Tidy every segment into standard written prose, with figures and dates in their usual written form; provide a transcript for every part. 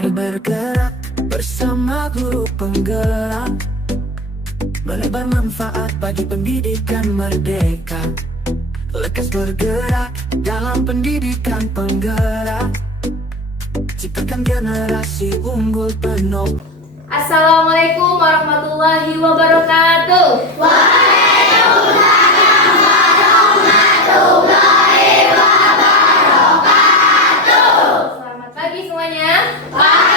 Mari bergerak bersama guru penggerak, melebar manfaat bagi pendidikan merdeka. Lekas bergerak dalam pendidikan penggerak, ciptakan generasi unggul penuh. Assalamualaikum warahmatullahi wabarakatuh. Waalaikumsalam warahmatullahi wabarakatuh. Selamat pagi semuanya. Pagi.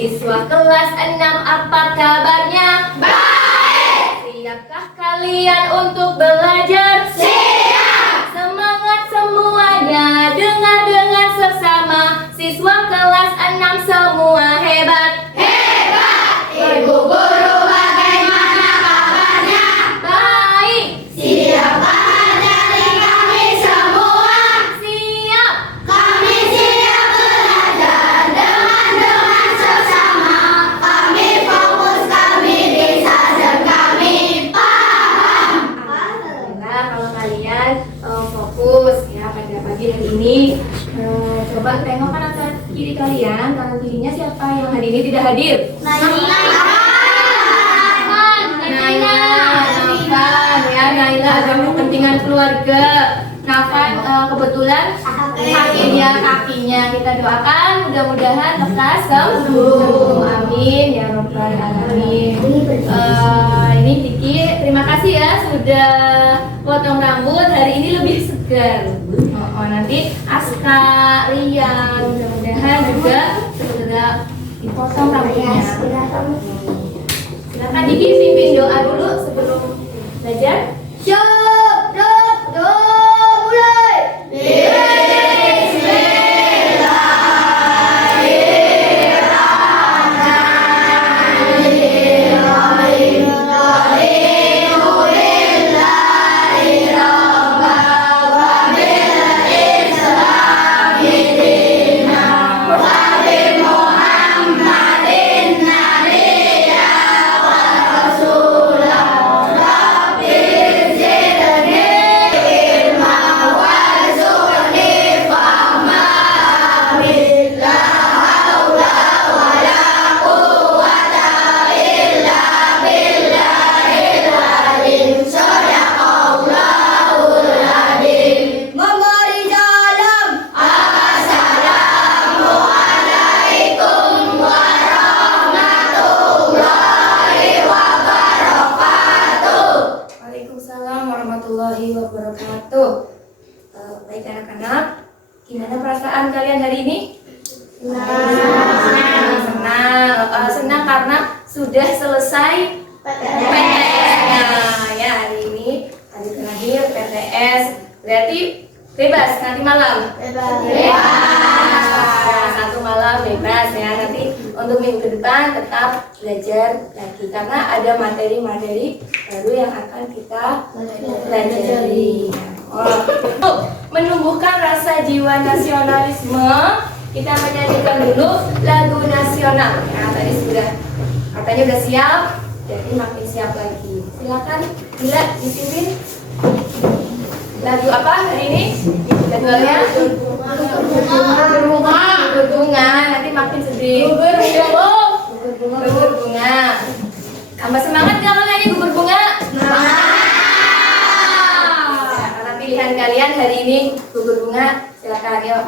Siswa kelas 6, apa kabarnya? Baik. Siapkah kalian untuk belajar? Siap. Semangat semuanya, dengar dengan sesama. Siswa kelas 6 semua hebat. Hebat. Ibu guru bagaimana kabarnya? Baik. Siap mengajari kami semua. Siap. Kami siap belajar dengan sesama. Kami fokus, kami bisa, dan kami paham. Alhamdulillah kalau kalian fokus ya pada pagi hari ini. Coba tengok kanan kiri kalian. Kanan kirinya siapa yang hari ini tidak hadir? Nafan ya, Naila ada kepentingan keluarga. Nafan kebetulan kakinya kita doakan mudah-mudahan lekas sembuh. Amin ya robbal alamin. Ini Diki, terima kasih ya sudah potong rambut, hari ini lebih segar. Nanti Aska, Lia, mudah-mudahan juga segera dipotong rambutnya. Silakan Diki pimpin doa dulu sebelum belajar. Siap, mulai. Memberi salam. Assalamualaikum warahmatullahi wabarakatuh. Waalaikumsalam warahmatullahi wabarakatuh. Baik anak-anak, gimana perasaan kalian hari ini? Senang karena sudah selesai PTS-nya ya, hari ini hari terakhir PTS, berarti bebas nanti malam. Satu malam bebas ya, nanti untuk minggu depan tetap belajar lagi karena ada materi-materi baru yang akan kita pelajari. Menumbuhkan rasa jiwa nasionalisme, kita menyanyikan dulu lagu nasional. Nah, tadi sudah katanya udah siap, jadi makin siap lagi. Silakan Bila dipimpin. Lagu apa hari ini? Jadwalnya berbunga. Nanti makin sedih. Berbunga. Tambah semangat gak kalau nyanyi gugur bunga? Karena pilihan kalian hari ini gugur bunga, silakan yuk.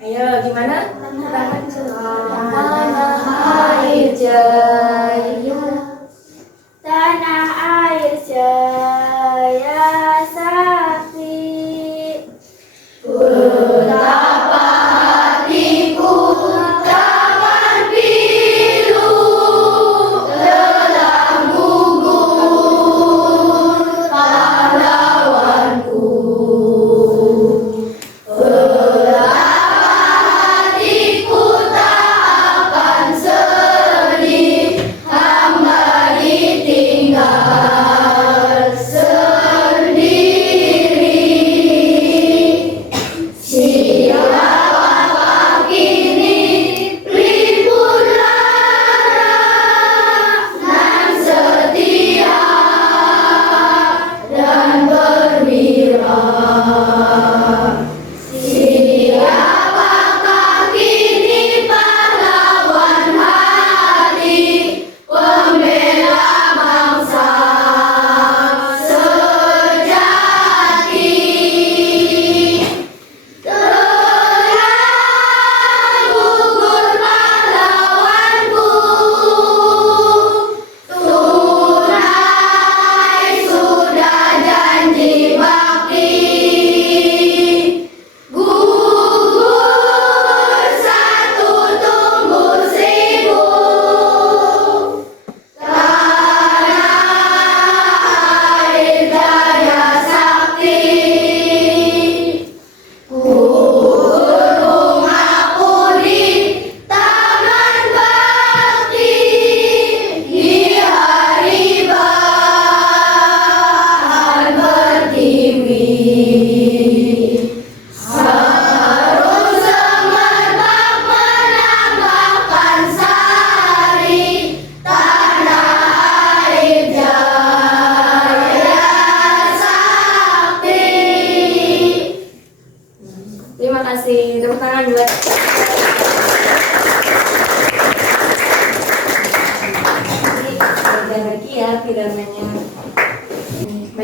Ayo, gimana? Tanah air jaya, Tanah air jaya sakti. Betapa hatiku taman biru dalam gugur pahlawanku. Betapa hatiku tak akan sedih hamba ditinggal.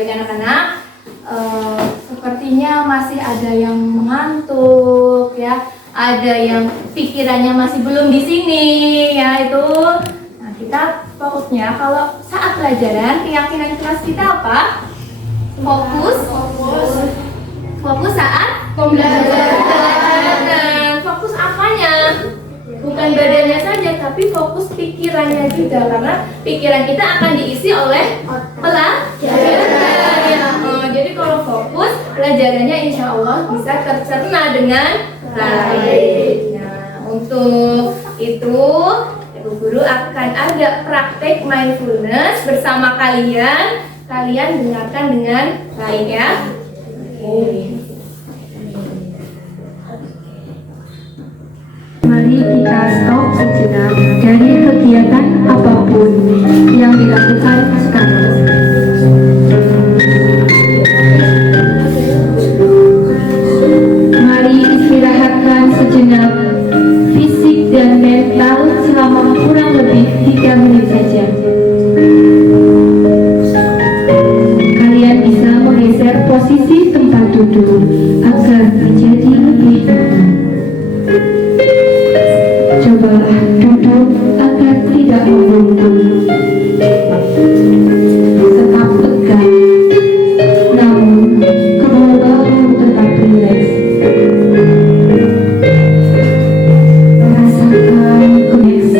Baik anak-anak, sepertinya masih ada yang mengantuk ya, ada yang pikirannya masih belum di sini ya itu. Nah, kita fokusnya kalau saat pelajaran, keyakinan kelas kita apa? Fokus saat pembelajaran. Fokus apanya? Bukan badannya saja, tapi fokus pikirannya juga, karena pikiran kita akan diisi oleh pelajaran. Jadi kalau fokus, pelajarannya insya Allah bisa tercerna dengan baik. Nah, untuk itu Ibu Guru akan ada praktek mindfulness bersama kalian. Kalian dengarkan dengan baik ya. Oke. Mari kita stop sejenak dari kegiatan apapun yang dilakukan sekarang. Mari istirahatkan sejenak fisik dan mental selama kurang lebih 3 menit saja. Kalian bisa menggeser posisi tempat duduk agar menjadi lebih nyaman. Cobalah duduk agar tidak membungkuk. Tetap tegak, namun kedua bahu tetap rileks. Rasakan rileks.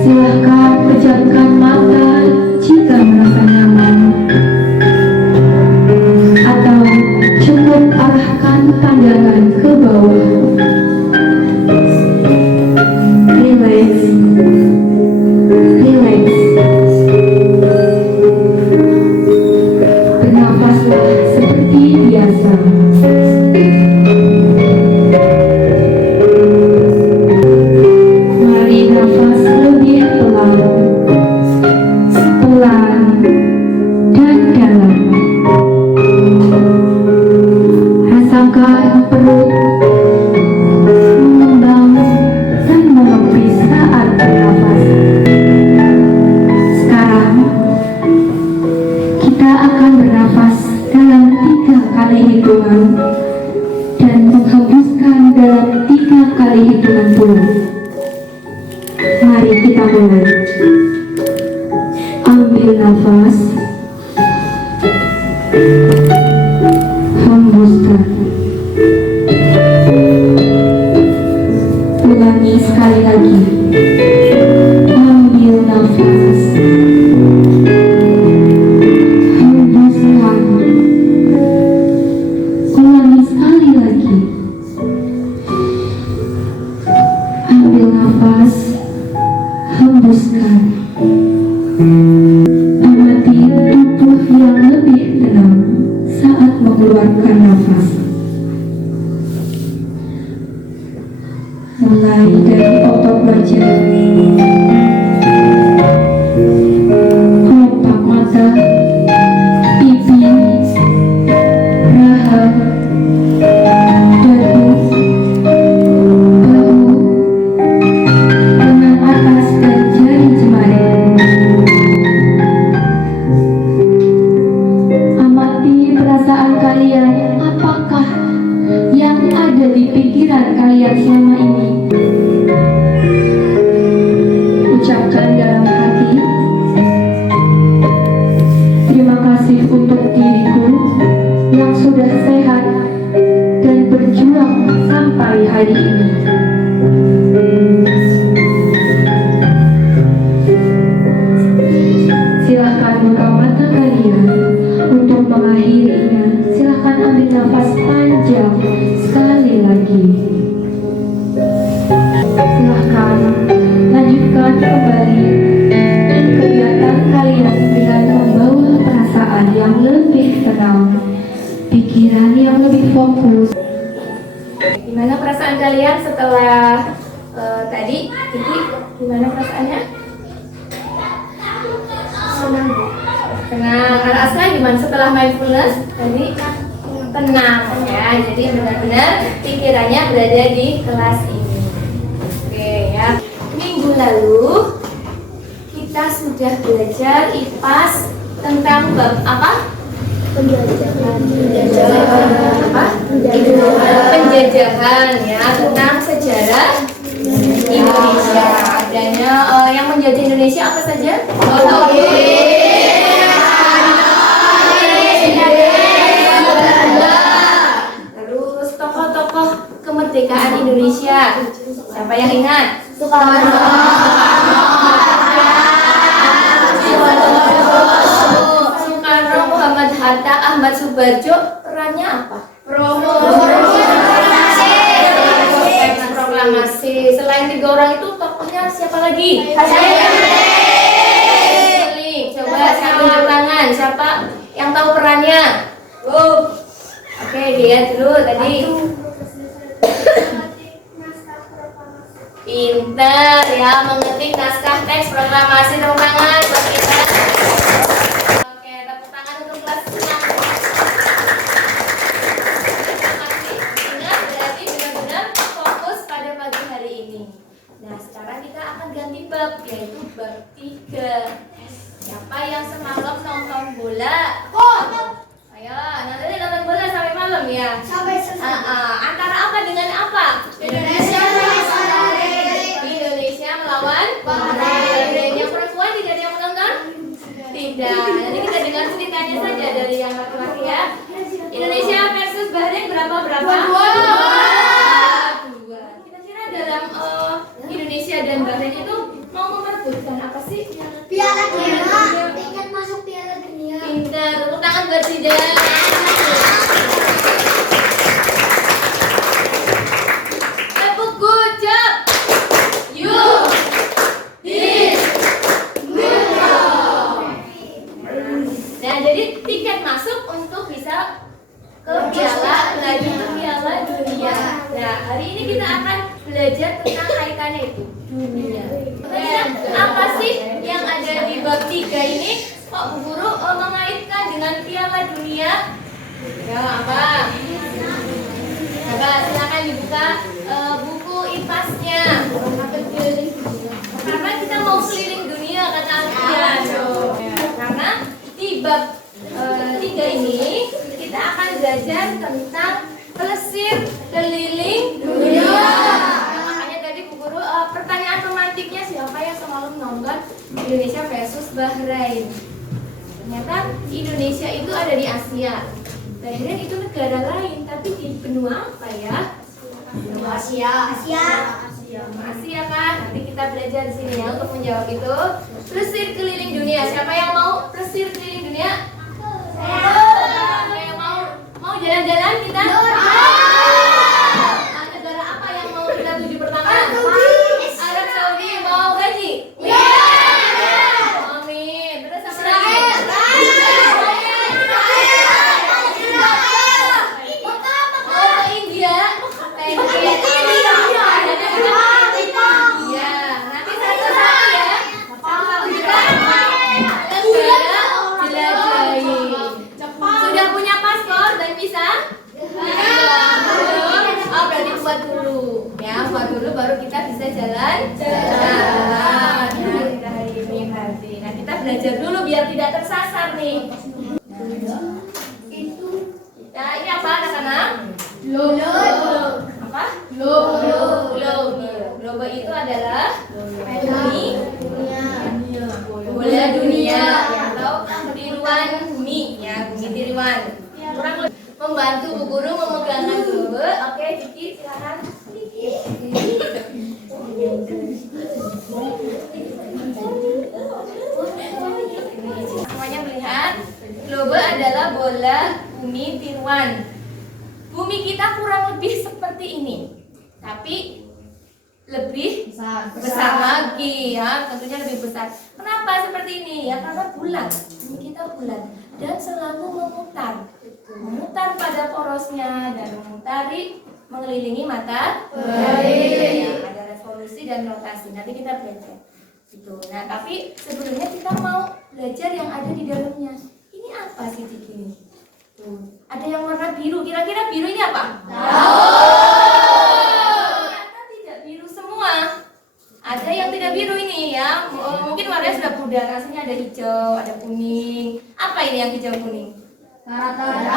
Silahkan pejamkan mata jika merasa nyaman, atau cukup arahkan pandangan ke bawah. Relax, relax. Bernafaslah seperti biasa. Mari nafas lebih pelan, pelan dan dalam. Rasakan perut mengembang dan mengepis saat bernafas. Sekarang kita akan bernafas dalam 3 kali hitungan dan menghembuskan dalam 3 kali hitungan pula. Mari kita mulai. Ambil nafas, hembuskan. Ulangi sekali lagi. Ambil nafas, hembuskan. Ulangi sekali lagi. Ambil nafas, hembuskan. Amati tubuh yang lebih tenang saat mengeluarkan nafas. Mulai dari otot wajah, kelopak mata, pipi, raha, dagu, bahu, lengan atas dan jari jemari. Amati perasaan kalian, apakah yang ada di pikiran kalian selama ini. Ucapkan dalam hati, terima kasih untuk diriku yang sudah sehat dan berjuang sampai hari ini. Silahkan buka mata kalian untuk mengakhirinya. Silahkan ambil nafas panjang sekali lagi. Silahkan lanjutkan kembali kegiatan kalian dengan membawa perasaan yang lebih tenang, pikiran yang lebih fokus. Gimana perasaan kalian setelah tadi? Kiki, gimana perasaannya? Senang. Tenang. Kalau Asna gimana setelah mindfulness tadi? Tenang ya. Jadi benar-benar pikirannya berada di kelas ini. Oke ya. Minggu minggu lalu kita sudah belajar IPAS tentang bab apa? Penjajahan ya, tentang sejarah Indonesia. Adanya yang menjajah Indonesia apa saja? Terus tokoh-tokoh kemerdekaan Indonesia. Siapa yang ingat? Soekarno, Muhammad Hatta, Ahmad Subarjo. Perannya apa? Proklamasi. Selain 3 orang itu tokohnya siapa lagi? Coba saya tunjuk tangan. Siapa yang tahu perannya? Oke, lihat dulu tadi. Pintar ya, mengetik naskah teks proklamasi. Tepuk tangan buat kita. Oke, tepuk tangan untuk kelas 6. Ingat, berarti benar-benar fokus pada pagi hari ini. Nah, sekarang kita akan ganti bab, yaitu bab 3. Siapa yang semalam nonton bola? Ayo, nanti nonton bola sampai malam ya. Antara apa dengan apa? Indonesia melawan Bahrain. Yang perempuan tidak ada yang menonton? Tidak. Nanti kita dengar ceritanya saja dari yang laki-laki ya. Indonesia versus Bahrain berapa? 2. Kira-kira dalam Indonesia dan Bahrain itu mau memperebutkan apa sih? Piala Dunia. Ingin masuk Piala Dunia. Pintar. Tepuk tangan buat Zidane. Tepuk good job. Nah, jadi tiket masuk untuk bisa ke Piala Dunia. Nah, hari ini kita akan belajar tentang kaitannya itu dunia. Kira-kira apa sih yang ada di bab 3 ini? Kok Bu Guru mengaitkan dengan Piala Dunia? Ya, apa? Coba silakan dibuka buku IPAS-nya. Karena kita mau keliling dunia kata Alfian. Karena di bab 3 ini kita akan belajar tentang pelesir keliling dunia. Makanya tadi Bu Guru pertanyaan romantiknya siapa yang semalam nonton Indonesia versus Bahrain. Ternyata Indonesia itu ada di Asia. Bahrain itu negara lain, tapi di benua apa ya? Benua Asia kan? Nanti kita belajar di sini ya untuk menjawab itu. Pelesir keliling dunia. Siapa yang mau pelesir keliling dunia? Siapa yang mau jalan-jalan kita? Negara apa yang mau kita tuju pertama? Arab Saudi. Mau haji? Amin. Terus apa lagi? Mau ke India? Sudah punya paspor dan visa? Oh, berarti buat dulu ya, buat dulu baru kita bisa jalan. Nah, kita hari ini berarti. Nah, kita belajar dulu biar tidak tersasar nih. Kita ini apa anak-anak? Apa? Globe itu adalah bumi, bola dunia atau tiruan bumi ya, bumi tiruan. Kurang lebih membantu Bu Guru memegangkan globe. Oke, Ciki silakan. Semuanya melihat globe adalah bola bumi tiruan. Bumi kita kurang lebih seperti ini, tapi lebih besar lagi ya, tentunya lebih besar. Kenapa seperti ini ya? Karena bulat, bumi kita bulat dan selalu memutar pada porosnya dan mengelilingi matahari. Ya, ada revolusi dan rotasi. Nanti kita belajar itu. Nah, tapi sebelumnya kita mau belajar yang ada di dalamnya. Ini apa sih di sini? Tuh, ada yang warna biru. Kira-kira biru ini apa? Ternyata tidak biru semua. ada yang tidak biru ini ya. Mungkin warnanya sudah pudar. Aslinya ada hijau, ada kuning. Apa ini yang hijau kuning? Daratan.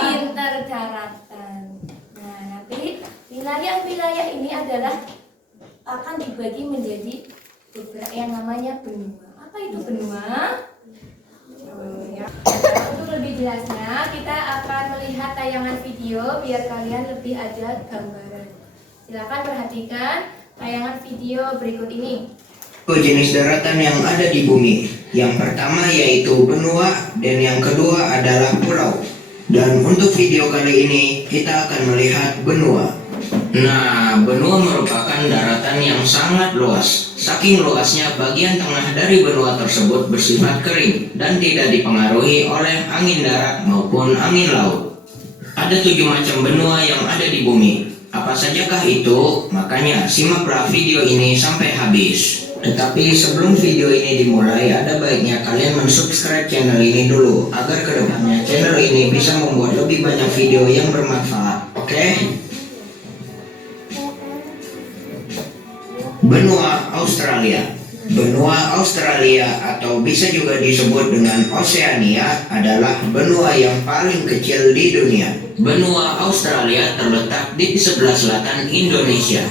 Pinter daratan. Nah, nanti wilayah-wilayah ini adalah akan dibagi menjadi beberapa yang namanya benua. Apa itu benua? Ya. Untuk lebih jelasnya, kita akan melihat tayangan video biar kalian lebih ada gambaran. Silakan perhatikan tayangan video berikut ini. Jenis daratan yang ada di bumi. Yang pertama yaitu benua dan yang kedua adalah pulau. Dan untuk video kali ini kita akan melihat benua. Nah, benua merupakan daratan yang sangat luas. Saking luasnya, bagian tengah dari benua tersebut bersifat kering dan tidak dipengaruhi oleh angin darat maupun angin laut. Ada 7 macam benua yang ada di bumi. Apa sajakah itu? Makanya simaklah video ini sampai habis. Tetapi sebelum video ini dimulai, ada baiknya kalian mensubscribe channel ini dulu agar kedepannya channel ini bisa membuat lebih banyak video yang bermanfaat. Oke? Benua Australia. Benua Australia atau bisa juga disebut dengan Oseania adalah benua yang paling kecil di dunia. Benua Australia terletak di sebelah selatan Indonesia.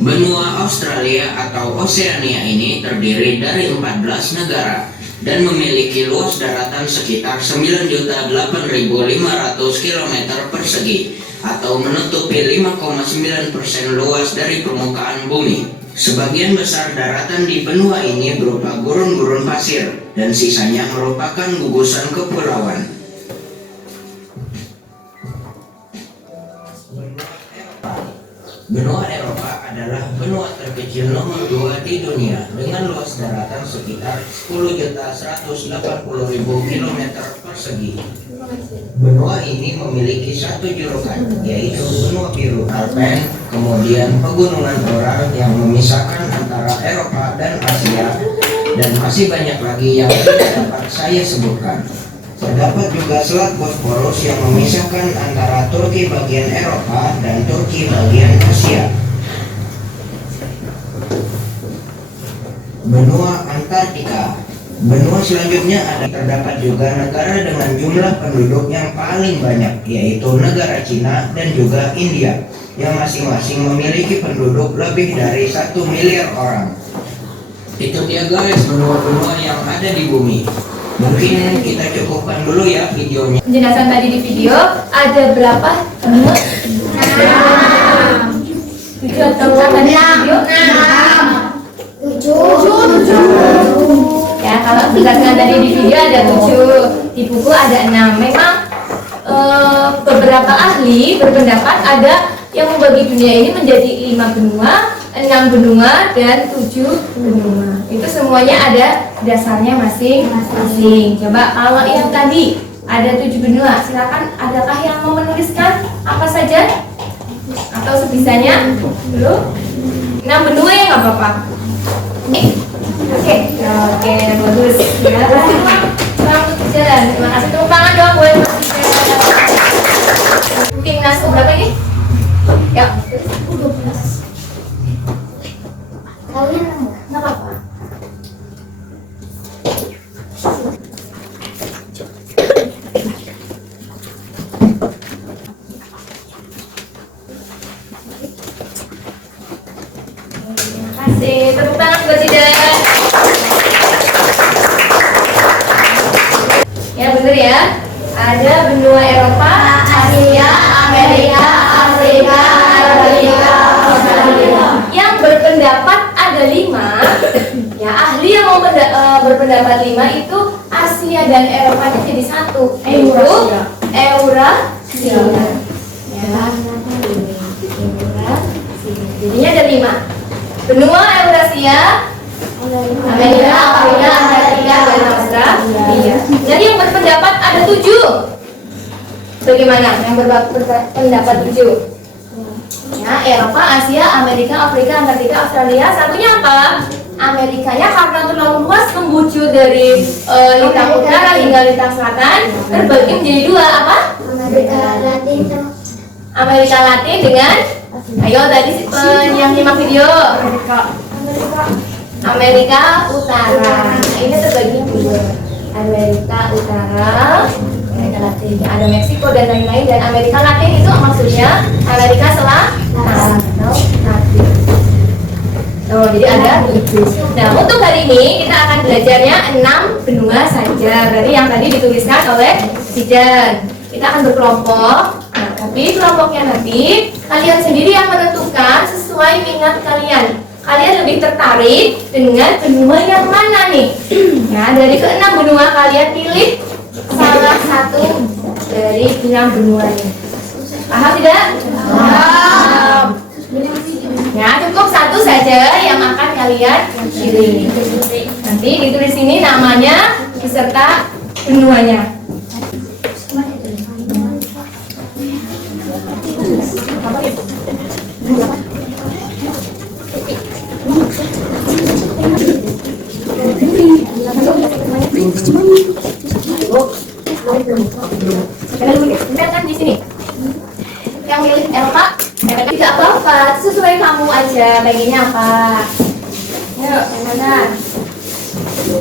Benua Australia atau Oseania ini terdiri dari 14 negara dan memiliki luas daratan sekitar 9.008.500 km persegi atau menutupi 5,9% luas dari permukaan bumi. Sebagian besar daratan di benua ini berupa gurun-gurun pasir dan sisanya merupakan gugusan kepulauan. Benua Eropa adalah benua terkecil nomor 2 di dunia dengan luas daratan sekitar 10.180.000 km persegi. Benua ini memiliki satu julukan, yaitu benua biru Alpen, kemudian pegunungan Ural yang memisahkan antara Eropa dan Asia, dan masih banyak lagi yang tidak dapat saya sebutkan. Terdapat juga Selat Bosporus yang memisahkan antara Turki bagian Eropa dan Turki bagian Asia. Benua Antartika. Benua selanjutnya terdapat juga negara dengan jumlah penduduk yang paling banyak, yaitu negara Cina dan juga India, yang masing-masing memiliki penduduk lebih dari 1 miliar orang. Itu dia guys, benua-benua yang ada di bumi. Mungkin kita cukupkan dulu ya videonya. Penjelasan tadi di video ada berapa benua? 7 atau tadi di video? 7. Ya, kalau penjelasan tadi di video ada 7, di buku ada 6. Memang beberapa ahli berpendapat ada yang membagi dunia ini menjadi 5 benua, 6 benua, dan 7 benua. Itu semuanya ada dasarnya masing-masing. Coba kalau yang tadi ada 7 benua, silakan adakah yang mau menuliskan apa saja? Atau sebisanya? Dulu? 6 benua ya nggak apa-apa. Oke, bagus. Ya, selamat berjalan. Terima kasih. Tepuk tangan dong buat Mas Ida. Timnas berapa ini? Ya. 12. Kalian Nggak apa-apa. Terima kasih. Tepuk tangan buat Ida. Ya bener ya. Ada benua Eropa, Asia, Amerika, Afrika, Amerika, Australia. Yang berpendapat ada 5. Ya, ahli yang mau berpendapat 5 itu Asia dan Eropa jadi 1. Eurasia. Ya. Eurasia. Jadinya ada 5. Benua Eurasia, Amerika, Afrika, Antartika, dan Australia. Jadi yang berpendapat ada 7. Bagaimana yang berpendapat 7? Ya, Eropa, Asia, Amerika, Afrika, Antartika, Australia. Satunya apa? Amerikanya karena terlalu luas membujur dari lintang utara hingga lintang selatan, terbagi menjadi 2. Apa? Amerika Latin dengan, ayo tadi yang nyimak video. Amerika Utara. Nah, ini terbagi dua. Amerika Utara, Amerika Latin. Ada Meksiko dan lain-lain. Dan Amerika Latin itu maksudnya Amerika Selatan atau Latin. Oh, jadi ada itu. Nah, untuk hari ini kita akan belajarnya 6 benua saja. Berarti yang tadi dituliskan oleh Zidan. Kita akan berkelompok. Nah, tapi kelompoknya nanti kalian sendiri yang menentukan sesuai minat kalian. Kalian lebih tertarik dengan benua yang mana nih? Nah, dari ke-6 benua kalian pilih salah satu dari 6 benua ini. Paham tidak? Paham. Ya, cukup satu saja yang akan kalian pilih. Nanti ditulis sini namanya beserta benuanya. Kan di sini. Yang milih Elva, tidak apa-apa, sesuai kamu aja. Baginya apa? Yuk, yang mana?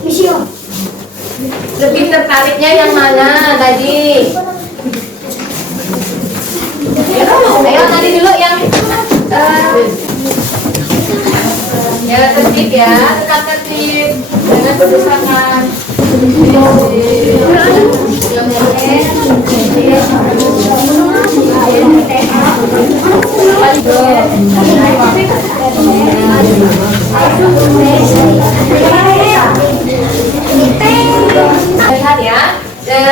Misio. Lebih tertariknya yang mana tadi? Ayo tadi dulu yang ya tertib ya, tetap tertib, jangan berdesakan. Lihat ya,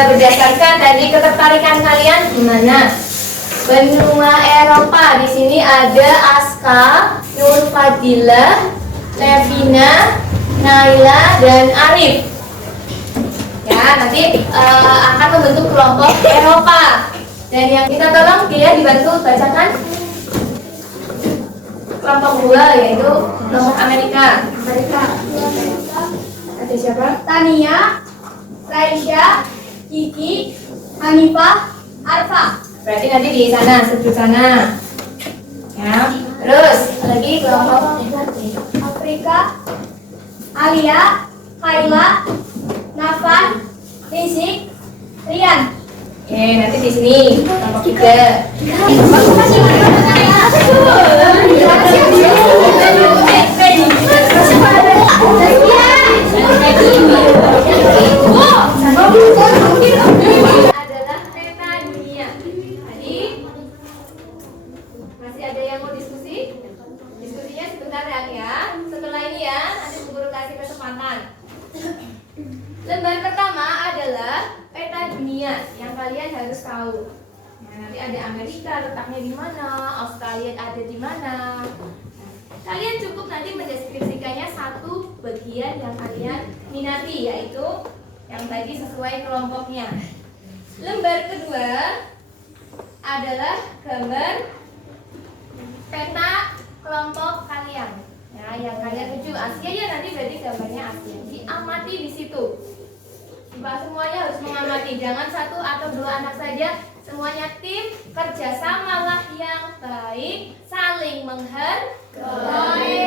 berdasarkan tadi ketertarikan kalian gimana? Benua Eropa di sini ada Aska, Nur Fadilah, Levina, Naila, dan Arif. Ya, nanti akan membentuk kelompok Eropa. Dan yang kita tolong dia dibantu bacakan kelompok 2 yaitu kelompok Amerika. Ada siapa? Tania, Raisya, Kiki, Hanifah, Arfa. Berarti nanti di sana, sebelah sana. Ya. Terus lagi kelompok Afrika, Alia, Kaila, Nafan, Rizik, Rian. Oke, nanti di sini kelompok 3. Adalah peta dunia. Tadi masih ada yang mau diskusi? Diskusinya sebentar ya. Setelah ini ya, nanti guru kasih kesempatan. Lembar pertama adalah peta dunia yang kalian harus tahu. Nah, nanti ada Amerika letaknya di mana, Australia ada di mana. Kalian cukup nanti mendeskripsikannya satu bagian yang kalian minati, yaitu yang tadi sesuai kelompoknya. Lembar kedua adalah gambar peta kelompok kalian. Nah, yang kalian tuju Asia ya, nanti berarti gambarnya Asia. Diamati di situ. Semuanya harus mengamati, jangan 1 atau 2 anak saja. Semuanya tim, kerjasamalah yang baik, saling menghargai.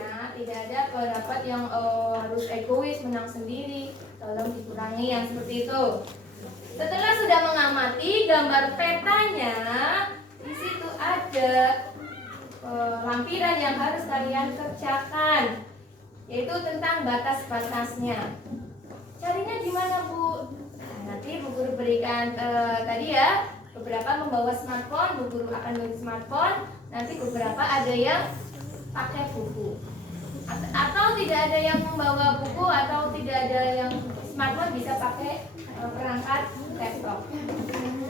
Nah, tidak ada pendapat yang harus egois, menang sendiri. Tolong dikurangi yang seperti itu. Setelah sudah mengamati gambar petanya, di situ ada lampiran yang harus kalian kerjakan, yaitu tentang batas-batasnya. Carinya di mana, Bu? Nah, nanti Bu Guru berikan tadi ya, beberapa membawa smartphone, Bu Guru akan beri smartphone. Nanti beberapa ada yang pakai buku. Atau tidak ada yang membawa buku atau tidak ada yang smartphone, bisa pakai perangkat laptop.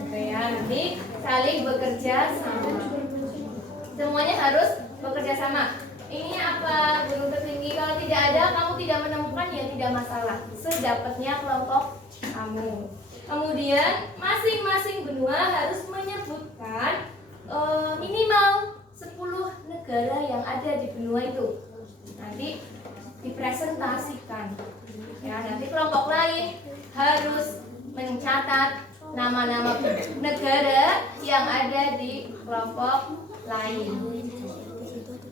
Oke ya, nanti saling bekerja sama. Semuanya harus bekerja sama. Ini apa gunung tertinggi? Kalau tidak ada, kamu tidak menemukan ya tidak masalah. Sedapatnya kelompok kamu. Kemudian masing-masing benua harus menyebutkan minimal 10 negara yang ada di benua itu. Nanti dipresentasikan. Ya, nanti kelompok lain harus mencatat nama-nama negara yang ada di kelompok lain.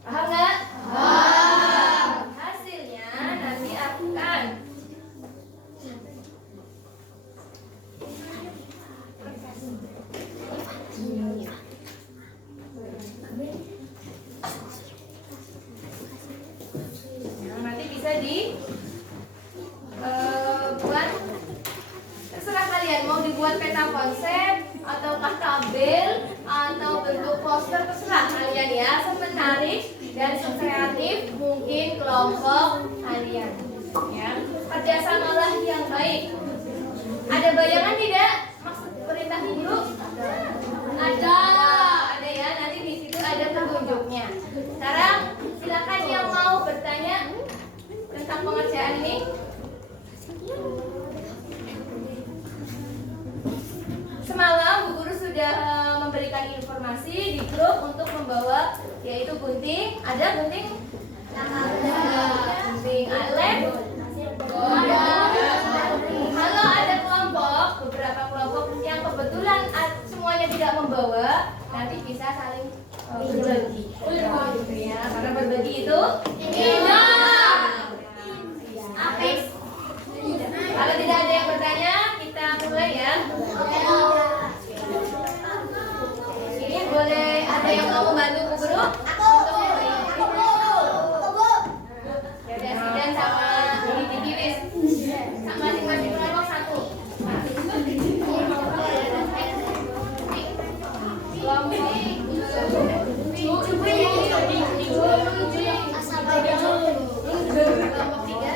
Paham nggak? Paham. buat terserah kalian mau dibuat peta konsep ataukah tabel atau bentuk poster, terserah kalian ya, semenarik dan sekreatif mungkin kelompok kalian ya. Kerjasamalah yang baik. Ada bayangan tidak maksud perintah guru? Ada ya, nanti di situ ada petunjuknya. Sekarang silakan yang mau bertanya tentang pengerjaan ini. Semalam Bu Guru sudah memberikan informasi di grup untuk membawa yaitu gunting. Ada gunting? Ada. Gunting lem? Kalau ada kelompok, beberapa kelompok yang kebetulan semuanya tidak membawa, nanti bisa saling berbagi. Gitu ya. Karena berbagi itu indah. Apes. Kalau tidak ada yang bertanya, kita mulai ya. Ini boleh ada yang mau membantu Bu Guru? Ya udah, Sidan sama Diki wis. Masing-masing kelompok satu. Kelompok tiga.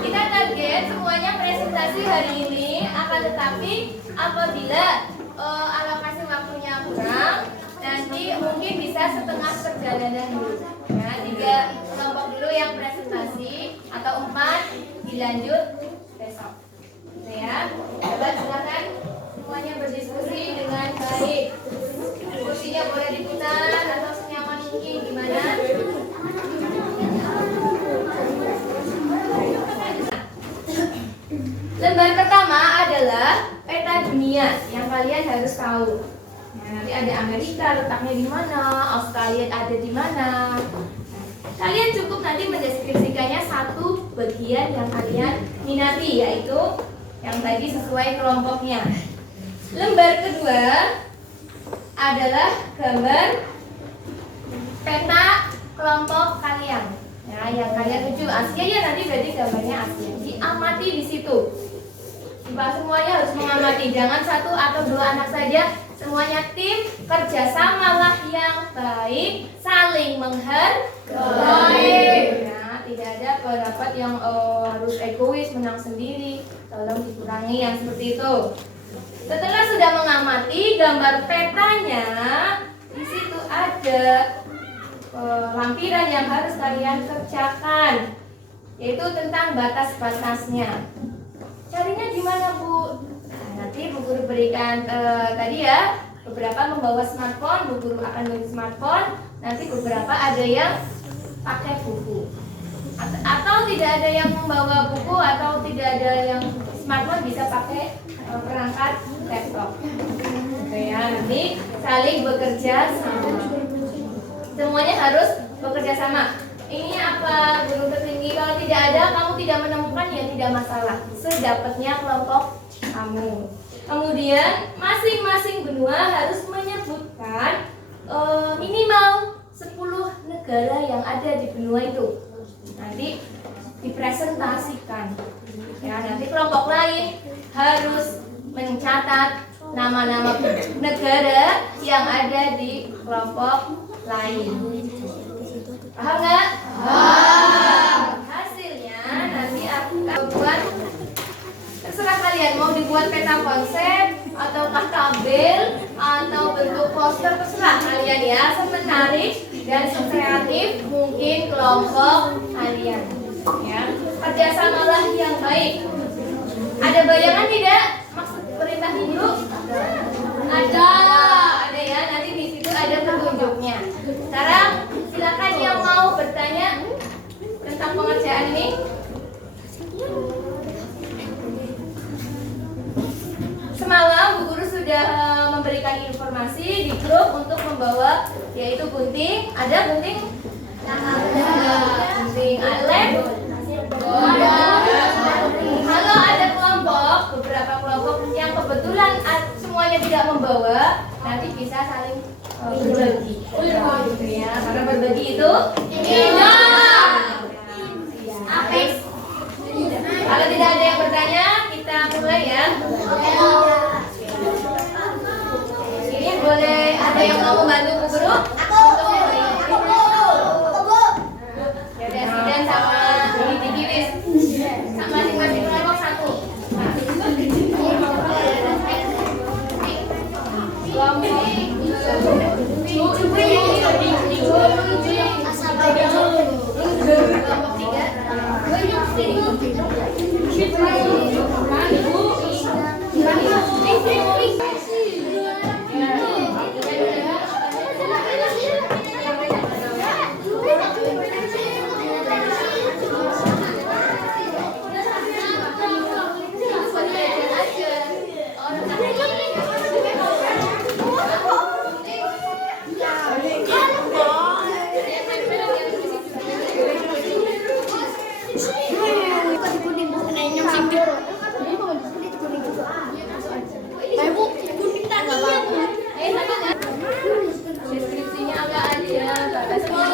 Kita target semuanya presentasi hari ini, akan tetapi apabila alokasi waktunya kurang, nanti mungkin bisa setengah perjalanan dulu. Ya, 3 kelompok dulu yang presentasi atau 4 dilanjut besok. Gitu ya. Coba silakan semuanya berdiskusi dengan baik. Kursinya boleh diputar atau senyaman mungkin gimana? Lembar pertama adalah peta dunia yang kalian harus tahu. Nah, nanti ada Amerika letaknya di mana, Australia ada di mana. Kalian cukup nanti mendeskripsikannya satu bagian yang kalian minati, yaitu yang tadi sesuai kelompoknya. Lembar kedua adalah gambar peta kelompok kalian. Nah, yang kalian tuju Asia ya, nanti berarti gambarnya Asia. Diamati di situ. Semuanya harus mengamati, jangan 1 atau 2 anak saja. Semuanya tim, kerjasamalah yang baik, saling menghargai. Nah, tidak ada pendapat yang harus egois, menang sendiri. Tolong dikurangi yang seperti itu. Setelah sudah mengamati gambar petanya, di situ ada lampiran yang harus kalian kerjakan, yaitu tentang batas-batasnya. Carinya gimana Bu? Nah, nanti Bu Guru berikan tadi ya, beberapa membawa smartphone, Bu Guru akan beri smartphone. Nanti beberapa ada yang pakai buku, atau tidak ada yang membawa buku atau tidak ada yang smartphone, bisa pakai perangkat laptop. Oke ya, nanti saling bekerja sama. Semuanya harus bekerja sama. Ini apa guru tertinggi? Kalau tidak ada, kamu tidak menemukan ya tidak masalah. Sedapatnya kelompok kamu. Kemudian masing-masing benua harus menyebutkan minimal 10 negara yang ada di benua itu. Nanti dipresentasikan. Ya, nanti kelompok lain harus mencatat nama-nama negara yang ada di kelompok lain. Paham nggak? Hasilnya nanti akan buat, terserah kalian mau dibuat peta konsep ataukah tabel atau bentuk poster, terserah kalian ya, semenarik dan kreatif mungkin kelompok kalian. Ya, kerjasamalah yang baik. Ada bayangan tidak maksud perintah guru? Ada ya. Nanti di situ ada petunjuknya. Sekarang silakan yang mau bertanya tentang pengerjaan ini. Semalam Bu Guru sudah memberikan informasi di grup untuk membawa yaitu gunting. Ada gunting? Gunting lem? Kalau ada kelompok, beberapa kelompok yang kebetulan semuanya tidak membawa, nanti bisa saling berbagi. Gitu ya. Karena berbagi itu Apex. Kalau tidak ada yang bertanya, kita mulai ya. Ini boleh ada yang mau membantu Bu Guru? Ya udah, Sidan sama Didi Wis. Masing-masing kelompok satu. Deskripsinya apa aja, batasnya.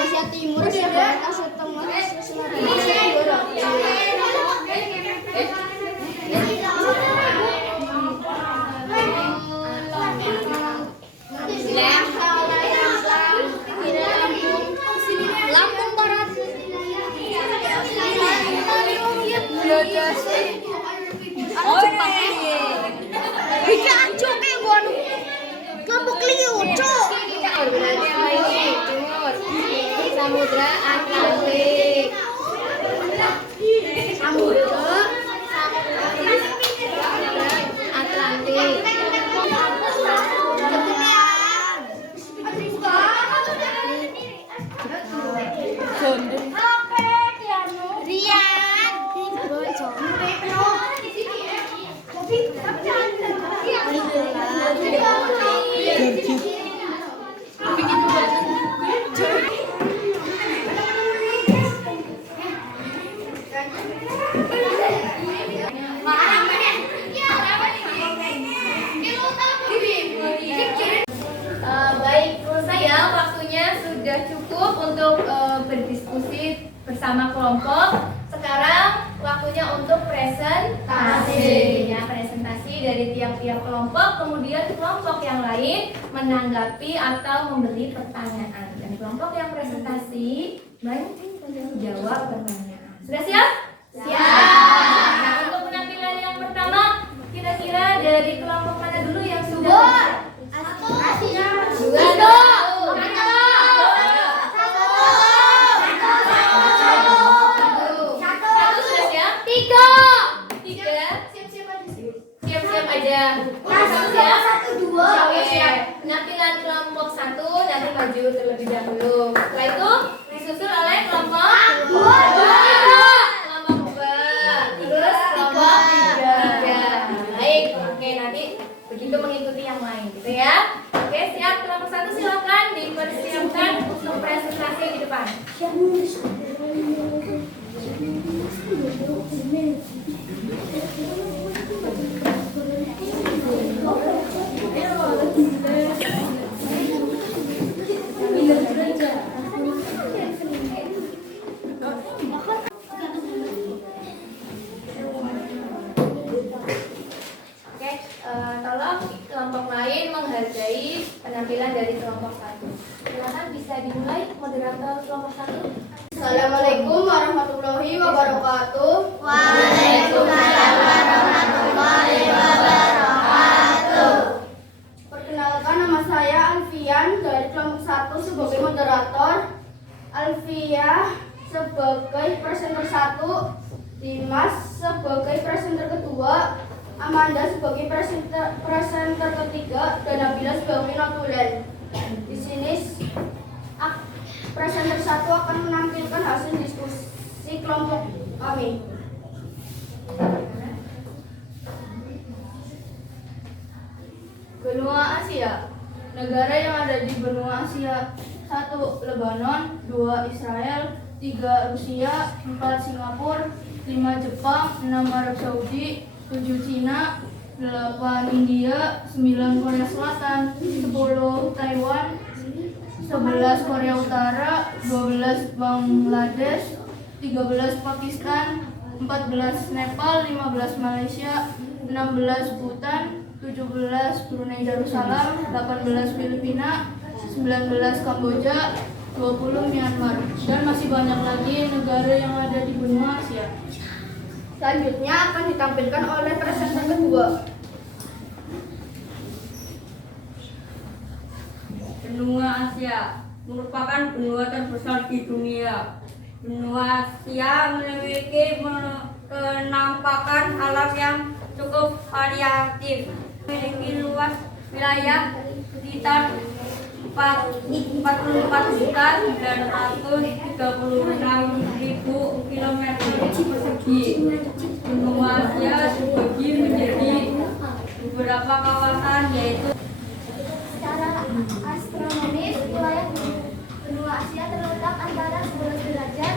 Asia Timur, Asia Barat, Asia Tengah, Asia Selatan. Lampung Barat. Bikin ancur kayak gua kelompok liu, cok. Berarti apa ini? Timur. Samudra Atlantik. Samudra Atlantik. Baik, menurut saya waktunya sudah cukup untuk berdiskusi bersama kelompok. Sekarang waktunya untuk presentasi. Ya, presentasi dari tiap-tiap kelompok, kemudian kelompok yang lain menanggapi atau memberi pertanyaan. Dan kelompok yang presentasi menjawab pertanyaan. Sudah siap? Siap. Nah, untuk penampilan yang pertama, kira-kira dari kelompok mana dulu yang sudah? Siap-siap aja. Penampilan kelompok 1 nanti maju terlebih dahulu. Setelah itu disusul oleh kelompok 2, kelompok 2, terus kelompok 3. Baik, oke, nanti begitu mengikuti yang lain gitu ya. Oke, siap. Kelompok 1 silakan dipersiapkan untuk presentasi di depan. Tolong kelompok lain menghargai penampilan dari kelompok 1. Silakan bisa dimulai moderator kelompok 1. Assalamualaikum warahmatullahi wabarakatuh. Waalaikumsalam warahmatullahi wabarakatuh. Perkenalkan, nama saya Alfian dari kelompok 1 sebagai moderator, Alfia sebagai presenter 1, Dimas sebagai presenter kedua, Amanda sebagai presenter ketiga, dan Nabila sebagai notulen. Di sini presenter 1 akan menampilkan hasil diskusi kelompok kami. Benua Asia. Negara yang ada di benua Asia: 1. Lebanon, 2. Israel, 3. Rusia, 4. Singapura, 5. Jepang, 6. Arab Saudi, 7. Cina, 8. India, 9. Korea Selatan, 10. Taiwan, 11. Korea Utara, 12. Bangladesh, 13. Pakistan, 14. Nepal, 15. Malaysia, 16. Bhutan, 17. Brunei Darussalam, 18. Filipina, 19. Kamboja, 20. Myanmar, dan masih banyak lagi negara yang ada di benua Asia. Selanjutnya akan ditampilkan oleh presenter kedua. Benua Asia merupakan benua terbesar di dunia. Benua Asia memiliki penampakan alam yang cukup variatif, memiliki luas wilayah sekitar 44.936.000 km persegi. Benua Asia dibagi menjadi beberapa kawasan, yaitu Secara astronomis, wilayah benua Asia terletak antara 11 derajat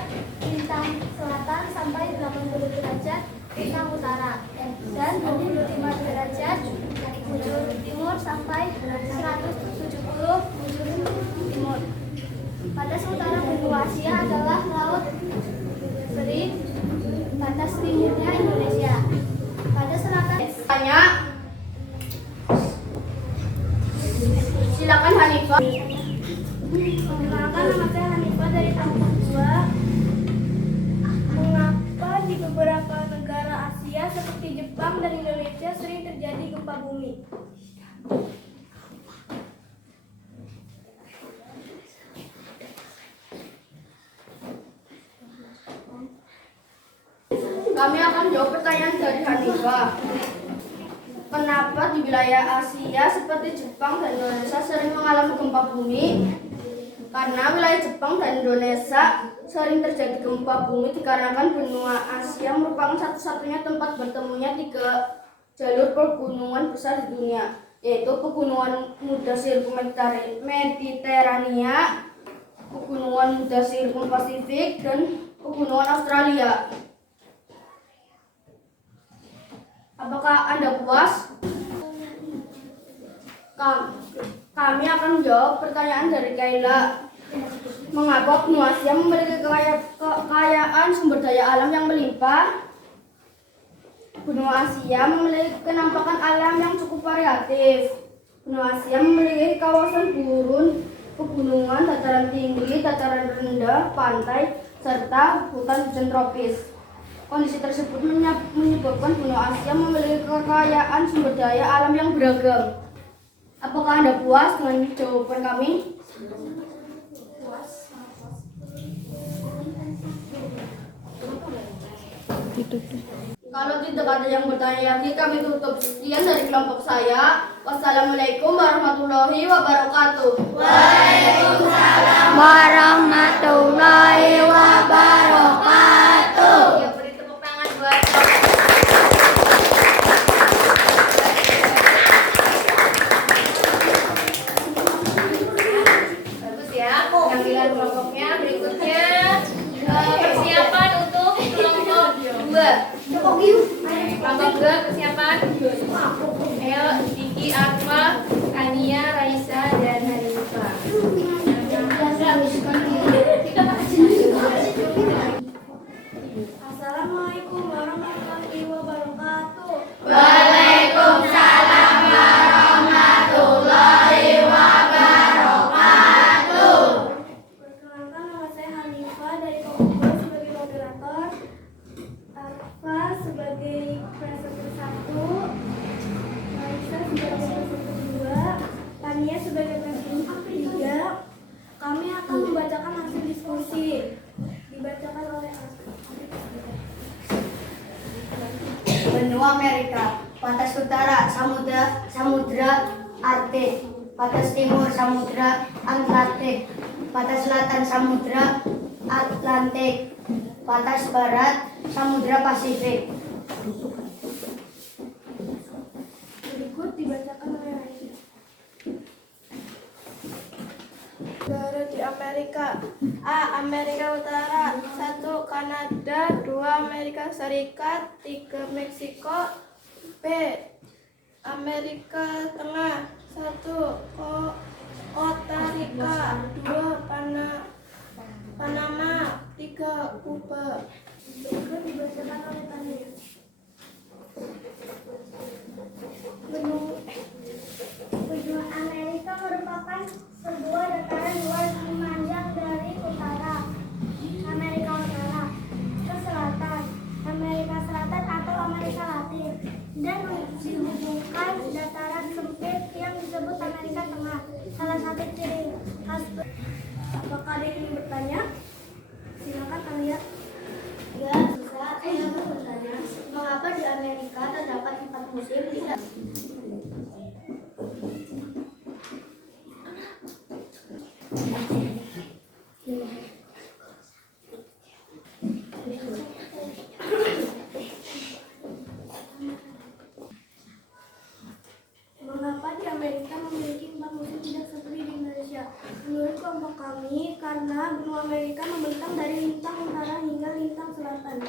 lintang utara dan 25 derajat bujur timur sampai 170 bujur timur. Batas utara benua Asia adalah Laut Bering, batas timurnya Indonesia. Batas selatan Tanya. Silakan Hanifah. Perkenalkan, nama saya Hanifah dari Kampung 2. Mengapa di beberapa negara Asia seperti Jepang dan Indonesia sering terjadi gempa bumi? Kami akan jawab pertanyaan dari Hanifah. Kenapa di wilayah Asia seperti Jepang dan Indonesia sering mengalami gempa bumi? Karena wilayah Jepang dan Indonesia sering terjadi gempa bumi dikarenakan benua Asia merupakan satu-satunya tempat bertemunya 3 jalur pegunungan besar di dunia, yaitu Pegunungan Muda Sirkum Mediterania, Pegunungan Muda Sirkum Pasifik, dan Pegunungan Australia. Apakah Anda puas? Kami akan menjawab pertanyaan dari Kaila. Mengapa benua Asia memiliki kekayaan sumber daya alam yang melimpah? Benua Asia memiliki penampakan alam yang cukup variatif. Benua Asia memiliki kawasan gurun, pegunungan, dataran tinggi, dataran rendah, pantai, serta hutan hujan tropis. Kondisi tersebut menyebabkan benua Asia memiliki kekayaan sumber daya alam yang beragam. Apakah Anda puas dengan jawaban kami? Kalau tidak ada yang bertanya lagi, kami tutup. Sekian dari kelompok saya. Wassalamualaikum warahmatullahi wabarakatuh. Waalaikumsalam warahmatullahi wabarakatuh. Ya, beri tepuk tangan buat bagus ya. Pengambilan kelompoknya. Berikutnya persiapan untuk kelompok 2. Kelompok 2 persiapan. Ayo, Diki, Arfa, Kania, Raisa, dan Hanifah. Assalamualaikum warahmatullahi wabarakatuh. Waalaikumsalam warahmatullahi wabarakatuh. Perkenalkan, nama saya Hanifah dari Kampung 2 sebagai moderator, Arfa sebagai presenter 1, Raisa sebagai presenter 2, Tania sebagai presenter 3. Kami akan membacakan hasil diskusi. Dibacakan oleh Arfa. Benua Amerika, batas utara Samudra Arktik, batas timur Samudra Atlantik, batas selatan Samudra Atlantik, batas barat Samudra Pasifik. Berikut dibacakan oleh Raisa. Negara di Amerika. A. Amerika Utara. 1. Kanada. 2. Amerika Serikat. 3. Meksiko. B. Amerika Tengah. 1. Costa Rica. 2. Panama. 3. Kuba. Berikut dibacakan oleh Tania. Benua Amerika merupakan sebuah dataran luas memanjang dari utara Amerika Utara ke selatan Amerika Selatan atau Amerika Latin dan dihubungkan dataran sempit yang disebut Amerika Tengah. Salah satu ciri khas. Apakah ada yang ingin bertanya? Silakan Alia. Ya, saya mau bertanya, mengapa di Amerika terdapat 4 musim tidak? Mengapa di Amerika memiliki 4 musim tidak seperti di Indonesia? Menurut kelompok kami, karena benua Amerika membentang dari lintang utara hingga lintang selatan.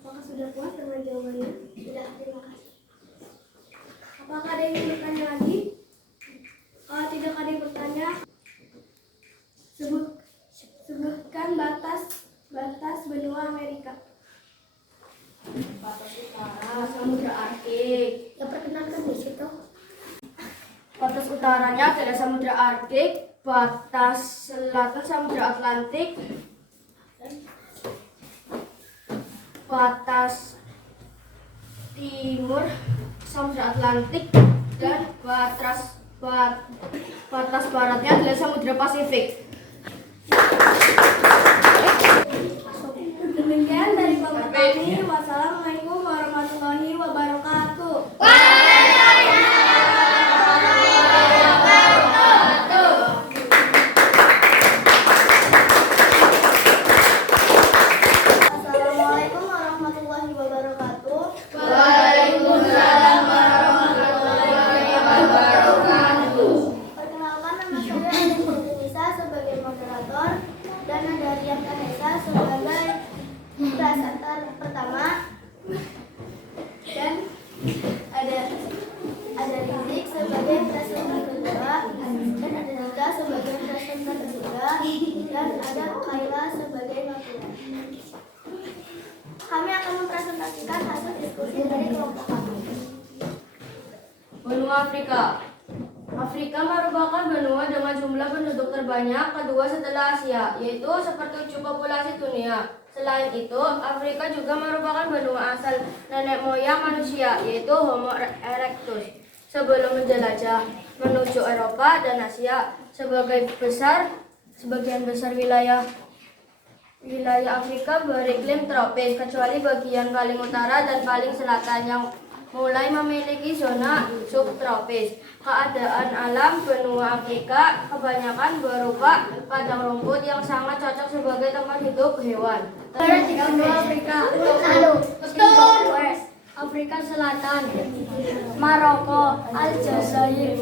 Apakah sudah puas dengan jawaban benua Amerika? Batas utara Samudra Arktik. Ya, perkenalkan di situ. Batas utaranya adalah Samudra Arktik, batas selatan Samudra Atlantik, batas timur Samudra Atlantik, dan batas baratnya adalah Samudra Pasifik. Demikian dari kelompok kami. Wassalamualaikum warahmatullahi wabarakatuh. Assalamualaikum warahmatullahi wabarakatuh. Waalaikumsalam warahmatullahi wabarakatuh. Perkenalkan, nama saya Adi Nisa sebagai moderator dan ada Rian Kanesa sebagai presenter pertama dan ada Rizik sebagai presenter kedua dan ada Nanda sebagai presenter ketiga dan ada Kaila sebagai moderator. Kami akan mempresentasikan hasil diskusi dari kelompok kami. Benua Afrika. Afrika merupakan benua dengan jumlah penduduk terbanyak kedua setelah Asia, yaitu sepertujuh populasi dunia. Selain itu, Afrika juga merupakan benua asal nenek moyang manusia, yaitu Homo erectus. Sebelum menjelajah menuju Eropa dan Asia, sebagian besar wilayah Afrika beriklim tropis, kecuali bagian paling utara dan paling selatan yang mulai memiliki zona subtropis. Keadaan alam benua Afrika kebanyakan berupa padang rumput yang sangat cocok sebagai tempat hidup hewan. Di benua Afrika, Afrika Selatan, Maroko, Aljazair,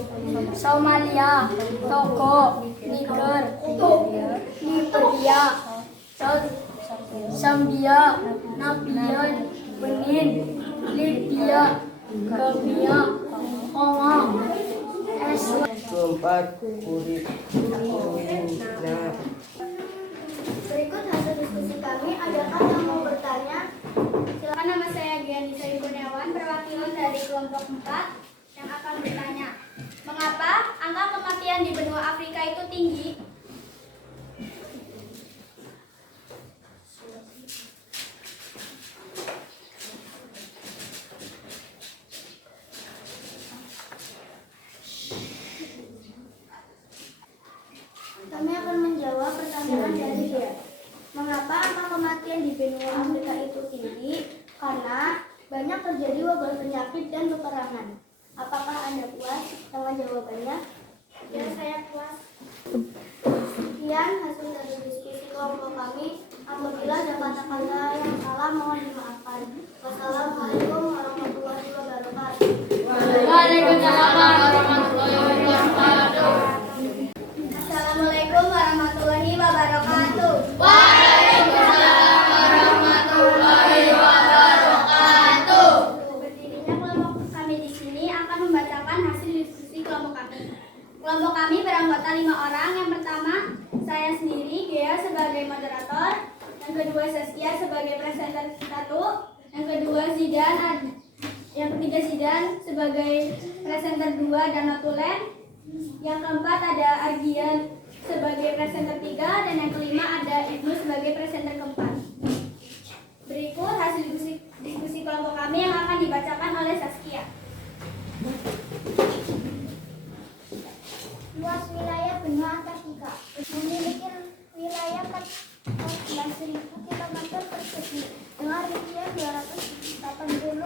Somalia, Togo, Niger, Liberia, Zambia, Namibia, Benin, Libya, Gambia, Kongo, Berikut hasil diskusi kami. Adakah yang mau bertanya? Silakan. Nama saya Giani Sari Kurniawan, perwakilan dari kelompok 4 yang akan bertanya. Mengapa angka kematian di benua Afrika itu tinggi? Kami akan menjawab pertanyaan dari dia. Mengapa angka kematian di benua Afrika itu tinggi? Karena banyak terjadi wabah penyakit dan peperangan. Apakah Anda puas dengan jawabannya? Ya, saya puas. Sekian hasil dari diskusi kelompok kami. Apabila ada kata-kata yang salah, mohon dimaafkan. Wassalamualaikum warahmatullahi wabarakatuh. Waalaikumsalam warahmatullahi wabarakatuh. Assalamualaikum warahmatullahi wabarakatuh. Waalaikumsalam warahmatullahi wabarakatuh. Berdirinya kelompok kami di sini akan membacakan hasil diskusi kelompok kami. Kelompok kami beranggota 5 orang. Yang pertama, saya sendiri, Gea sebagai moderator. Yang kedua, Saskia sebagai presenter 1. Yang kedua, yang ketiga Zidan sebagai presenter 2 dan Notulen. Yang keempat ada Argian sebagai presenter 3 dan yang kelima ada Ibnu sebagai presenter keempat. Berikut hasil diskusi kelompok kami yang akan dibacakan oleh Saskia. Luas wilayah benua Antartika memiliki wilayah 14.000 km persegi dengan rincian 280 km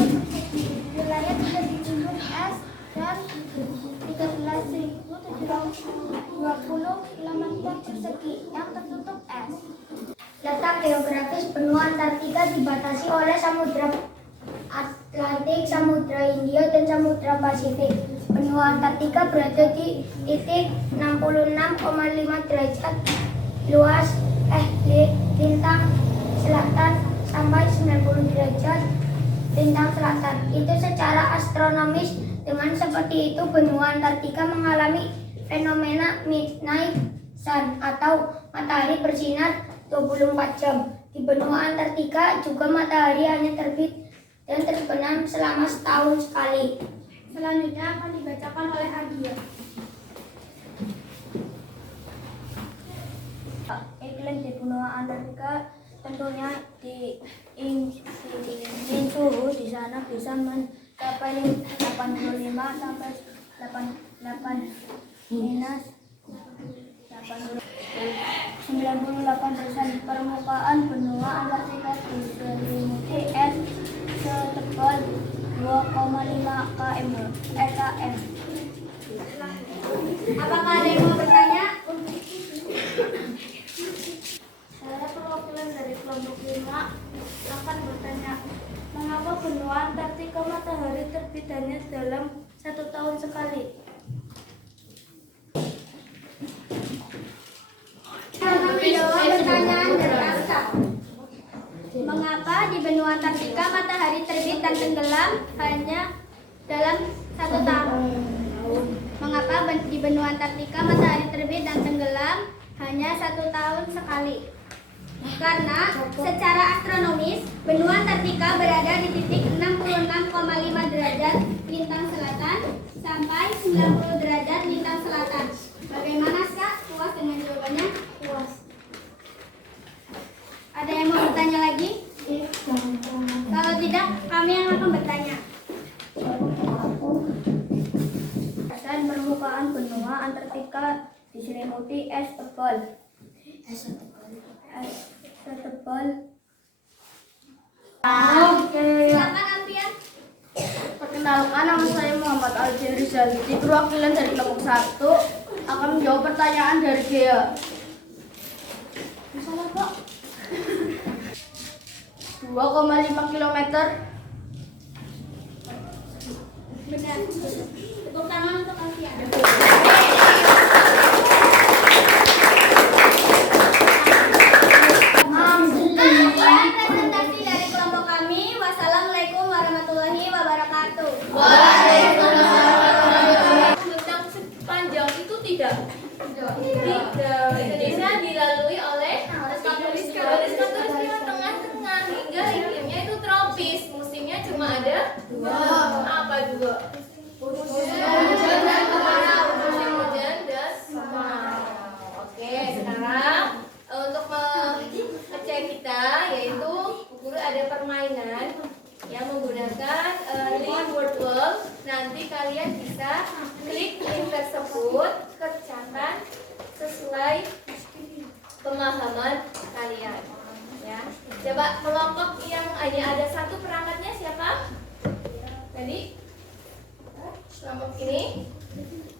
persegi. Wilayah tidak dijunjung es dan 13.720 km persegi yang tertutup es. Letak geografis benua Antartika dibatasi oleh Samudra Atlantik, Samudra Hindia, dan Samudra Pasifik. Benua Antartika berada di titik 66,5 derajat luas lintang selatan sampai 90 derajat lintang selatan. Itu secara astronomis. Dengan seperti itu, benua Antartika mengalami fenomena midnight sun atau matahari bersinar 24 jam Di benua Antartika juga matahari hanya terbit dan terbenam selama setahun sekali. Selanjutnya akan dibacakan oleh Adia. Iklim di benua Antartika tentunya ingin suhu di sana bisa mencapai 85 sampai 98% permukaan benua Antartika diselimuti es setebal 2,5 km. Apakah ada yang mau bertanya? Saya perwakilan dari kelompok 5 akan bertanya, mengapa benua Antartika matahari terbit hanya dalam 1 tahun sekali? Menjawab pertanyaan dari Aska. Mengapa di benua Antartika matahari terbit dan tenggelam hanya dalam 1 tahun? Mengapa di benua Antartika matahari terbit dan tenggelam hanya 1 tahun sekali? Karena secara astronomis benua Antartika berada di titik 66,5 derajat lintang selatan sampai 90 derajat lintang selatan. Bagaimana Kak? Puas dengan jawabannya? Puas. Ada yang mau bertanya lagi? Kalau tidak, kami yang akan bertanya. Dan permukaan benua Antartika diselimuti es tebal. Silakan Alfian. Perkenalkan, nama saya Muhammad Aljin Rizaliti, perwakilan dari kelompok 1 akan menjawab pertanyaan dari Gea. Masalah kok? 2,5 km. Benar. Tepuk tangan untuk Alfian. Sekian presentasi dari kelompok kami. Wassalamualaikum warahmatullahi wabarakatuh. Tentang sepanjang itu tidak. Indonesia dilalui oleh garis khatulistiwa tengah-tengah hingga iklimnya itu tropis. Musimnya cuma ada 2. Apa 2? Hujan dan kemarau. Musim hujan dan kemarau. Oke, sekarang untuk mengecek kita, yaitu guru ada permainan yang menggunakan link word wall. Nanti kalian bisa klik link tersebut, kerjakan sesuai pemahaman kalian. Ya, coba kelompok yang hanya ada 1 perangkatnya siapa? Tadi kelompok ini.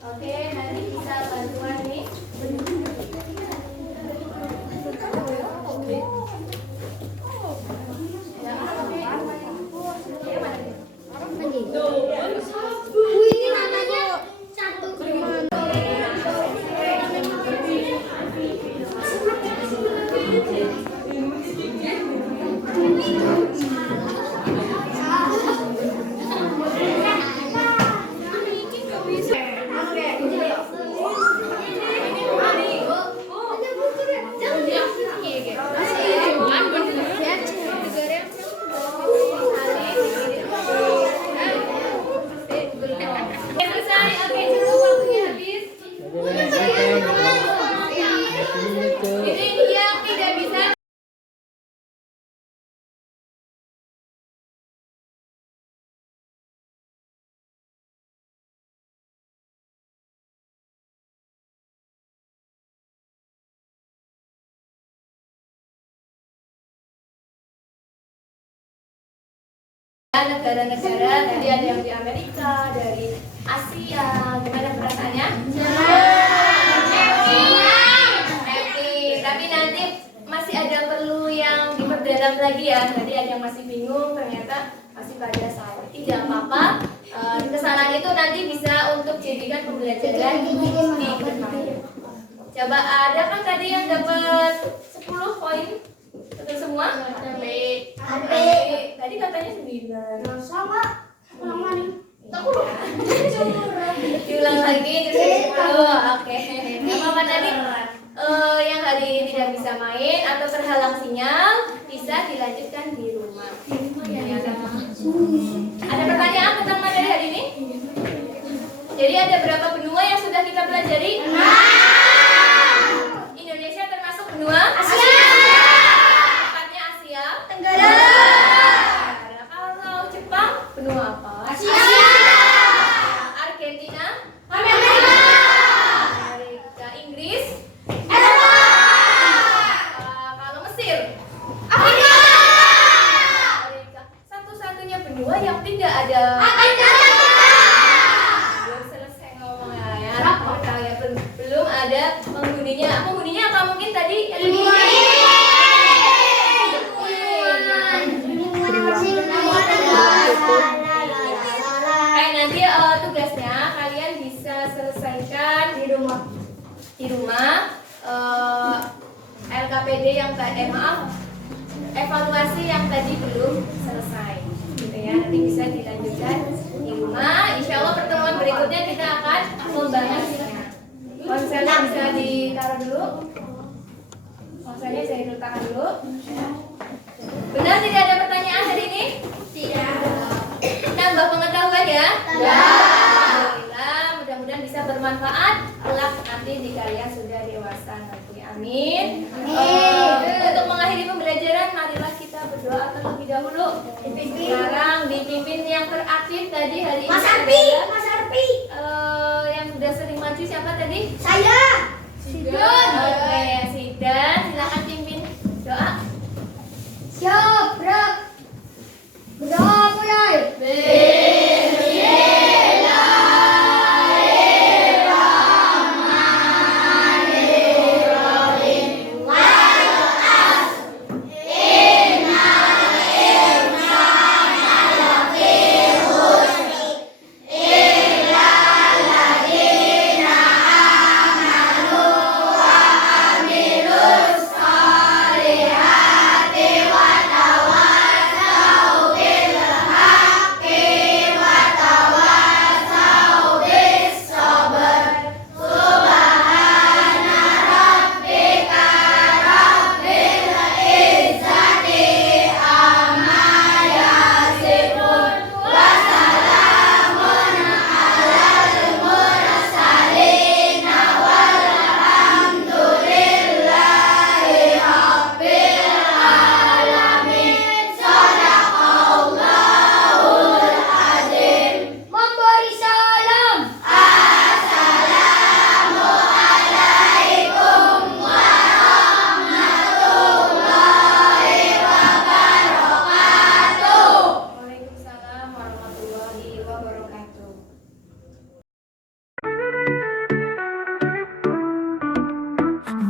Oke, nanti bisa bantuan nih. Ini namanya cantik. Ini yang tidak bisa. Negara-negara, tadi ada yang di Amerika, dari Asia, gimana perasaannya? Happy. Tapi nanti masih ada perlu yang diperdalam lagi ya. Tadi ada yang masih bingung, ternyata masih pada salah. Tidak apa-apa. Kesalahan itu nanti bisa untuk jadikan pembelajaran di depannya. Coba ada kan tadi yang dapat 10 poin? Betul semua? Tadi katanya 9. Sama. Ulang lagi. Diulang lagi jadi 10. Oke. Apa tadi? yang hari ini tidak bisa main atau terhalang sinyal bisa dilanjutkan di rumah. Ada pertanyaan tentang materi hari ini? Jadi ada berapa benua yang sudah kita pelajari? Indonesia termasuk benua Asia. Tepatnya Asia Tenggara. Kalau Jepang benua apa? Asia. Argentina? Amerika. Inggris? Eropa. Kalau Mesir? Afrika. Satu-satunya benua yang tidak ada belum selesai ngomong ya. Belum ada penghuninya. Penghuninya apa mungkin tadi? Nanti tugasnya kalian bisa selesaikan di rumah. LKPD yang evaluasi yang tadi belum selesai, gitu ya. Nanti bisa dilanjutkan di rumah. Insya Allah pertemuan berikutnya kita akan membahasnya. Konselnya bisa ditaruh dulu. Konselnya saya letakkan dulu. Benar tidak ada pertanyaan hari ini? Tidak. Nambah pengetahuan ya? Alhamdulillah, mudah-mudahan bisa bermanfaat kelak nanti di kalian sudah dewasa nanti. Amin. Untuk mengakhiri pembelajaran, marilah kita berdoa terlebih dahulu. Sekarang dipimpin yang teraktif tadi hari ini. Mas Arfi. Yang sudah sering maju siapa tadi? Saya. Sidan. Oke, Sidan, silakan pimpin doa. Siap, gerak. Berdoa mulai.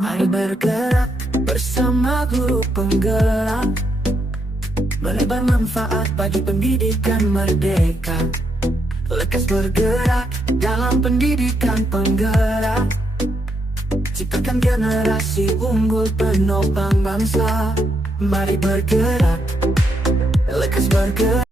Mari bergerak bersama guru penggerak, melebar manfaat bagi pendidikan merdeka. Lekas bergerak dalam pendidikan penggerak, ciptakan generasi unggul penopang bangsa. Mari bergerak, lekas bergerak.